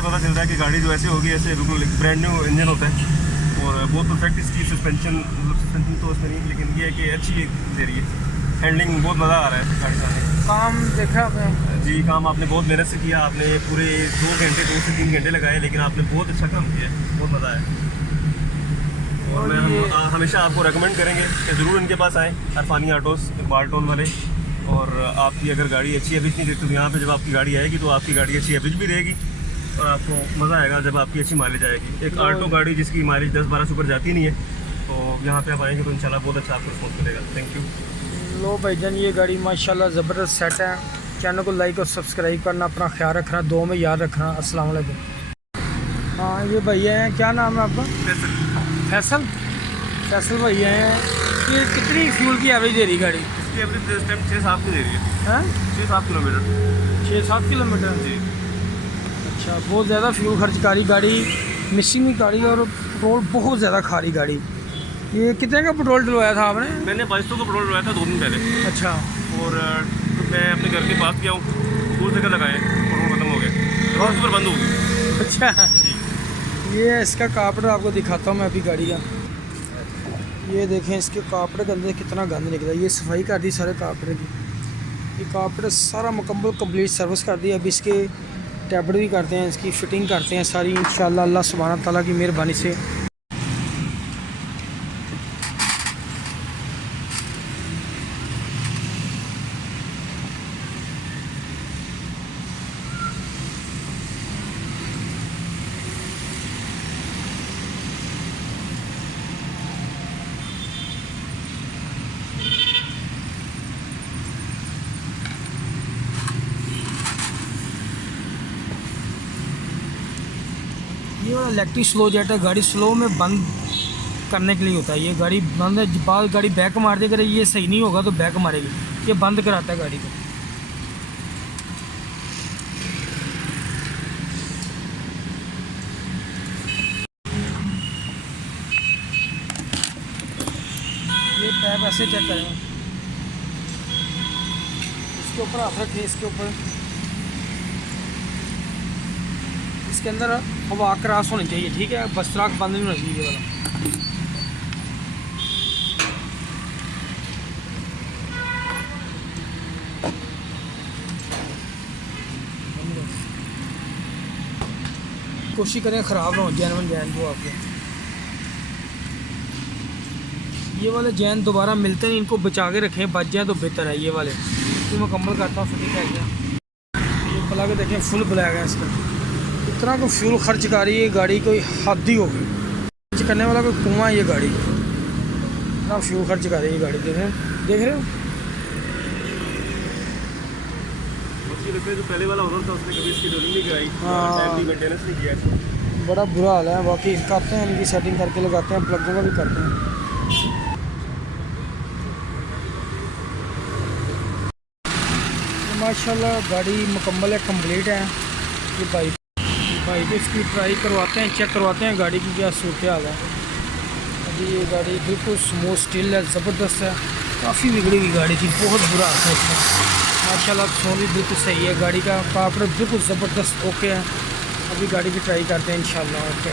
पता चल रहा है कि गाड़ी जो ऐसे होगी, ऐसे बिल्कुल ब्रांड न्यू इंजन होता है और बहुत परफेक्ट इसकी सस्पेंशन तो उसमें नहीं, लेकिन ये है कि अच्छी दे रही है हैंडलिंग, बहुत मज़ा आ रहा है गाड़ी चलाने। काम देखा आपने? जी, काम आपने बहुत मेहनत से किया, आपने पूरे 2 से 3 घंटे लगाए, लेकिन आपने बहुत अच्छा काम किया है, बहुत मज़ा आया। और मैं हमेशा आपको रेकमेंड करेंगे कि ज़रूर इनके पास आएँ, अरफानी ऑटोज़ बारटोन वाले। और आपकी अगर गाड़ी अच्छी एवरेज नहीं देती तो यहाँ पे जब आपकी गाड़ी आएगी तो आपकी गाड़ी अच्छी एवरेज भी रहेगी और आपको मज़ा आएगा जब आपकी अच्छी माइलेज आएगी। एक आल्टो गाड़ी जिसकी माइलेज 10-12 से ऊपर जाती नहीं है, तो यहाँ पे आप आएंगे तो इंशाल्लाह बहुत अच्छा आपको रिस्पॉन्स मिलेगा। Thank you. लो भाईजान, ये गाड़ी माशाल्लाह ज़बरदस्त सेट है। चैनल को लाइक और सब्सक्राइब करना, अपना ख्याल रखना, दुआ में याद रखना। अस्सलाम वालेकुम। हाँ, ये भैया हैं, क्या नाम है आपका? फैसल। फैसल भैया हैं। ये कितनी फ्यूल की एवरेज दे रही गाड़ी? इसकी एवरेज इस टाइम 6-7 की दे रही है। हैं? 6-7 किलोमीटर। 6-7 किलोमीटर जी। अच्छा, बहुत ज़्यादा फ्यूल खर्च का रही गाड़ी, मिसिंग की गाड़ी और पेट्रोल बहुत ज़्यादा खा रही गाड़ी। ये कितने का पेट्रोल डलवाया था आपने? मैंने 2200 का पेट्रोल डलवाया था 2 दिन पहले। अच्छा। और तो मैं अपने घर के पास गया हूँ, दूर जगह लगाए, पेट्रोल खत्म हो गया, रोड पर बंद हो गई। अच्छा, ये इसका कापड़ आपको दिखाता हूँ मैं अभी गाड़ी का। ये देखें इसके कापड़ के अंदर कितना गंद निकला। ये सफाई कर दी सारे कापड़ की। ये कापड़ सारा मुकम्मल कंप्लीट सर्विस कर दी। अब इसके टैबलेट भी करते हैं, इसकी फ़िटिंग करते हैं सारी इंशाल्लाह अल्लाह सुब्हानहू तआला की मेहरबानी से। ये वाला इलेक्ट्रिक स्लो जेट है, गाड़ी स्लो में बंद करने के लिए होता है। ये गाड़ी बंद है, बाद गाड़ी बैक मार दे, अगर ये सही नहीं होगा तो बैक मारेगी। ये बंद कराता है गाड़ी को। ये पैप ऐसे चेक करें, इसके ऊपर हाथ रखिए, इसके ऊपर, इसके अंदर हवा क्रॉस होनी चाहिए, ठीक है? बस ट्रक बंद नहीं होना चाहिए ये वाला। कोशिश करें ख़राब ना हो, जैन जो आपके ये वाले जैन दोबारा मिलते नहीं, इनको बचा के रखें, बच जाए तो बेहतर है। ये वाले तो मुकम्मल करता हूँ, फिटिंग है। ये प्लग देखें फुल ब्लैक है इसका। इतना को फ्यूल खर्च कर रही है गाड़ी, कोई हद ही होगी। खर्च करने वाला कोई कुआं है ये गाड़ी, इतना फ्यूल खर्च कर रही है गाड़ी। देख रहे हो? जो पहले वाला ओनर था उसने कभी इसकी ड्रिलिंग नहीं कराई, हाँ, मेंटेनेंस नहीं किया। बड़ा बुरा हाल है। बाकी करते हैं, इनकी सेटिंग करके लगाते हैं, प्लगों का भी करते हैं। माशाल्लाह गाड़ी मुकम्मल है, कंप्लीट है। ये भाई को इसकी ट्राई करवाते हैं, चेक करवाते हैं गाड़ी की क्या सूरत हाल है। अभी ये गाड़ी बिल्कुल स्मूथ स्टिल है, ज़बरदस्त है। काफ़ी बिगड़ी हुई गाड़ी थी, बहुत बुरा हाल था इसका। माशाल्लाह सोन भी बिल्कुल सही है, गाड़ी का कापड़ बिल्कुल ज़बरदस्त ओके है। अभी गाड़ी की ट्राई करते हैं इंशाल्लाह। ओके।